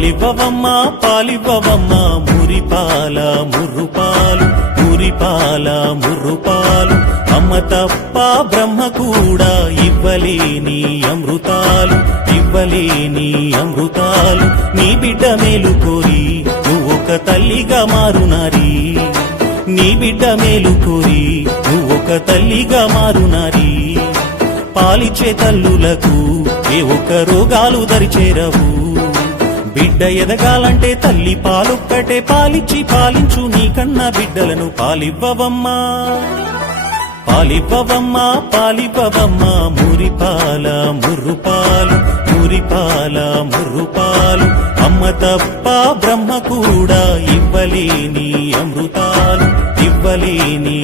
పాలివ్వవమ్మా పాలివ్వవమ్మా మురిపాల ముర్రుపాలు మురిపాల ముర్రుపాలు అమ్మ తప్ప బ్రహ్మ కూడా ఇవ్వలేని అమృతాలు ఇవ్వలేని అమృతాలు నీ బిడ్డ మేలు కోరి నువ్వొక తల్లిగా మారునారి నీ బిడ్డ మేలు కోరి నువ్వొక తల్లిగా మారునారి పాలిచ్చే తల్లులకు ఏ ఒక్క రోగాలు దరిచేరవు బిడ్డ ఎదగాలంటే తల్లి పాలొక్కటే పాలిచ్చి పాలించు నీ కన్న బిడ్డలను పాలివ్వవమ్మా పాలివ్వవమ్మా పాలివ్వవమ్మా మురిపాల ముర్రుపాలు మురిపాల ముర్రుపాలు అమ్మ తప్ప బ్రహ్మ కూడా ఇవ్వలేని అమృతాలు ఇవ్వలేని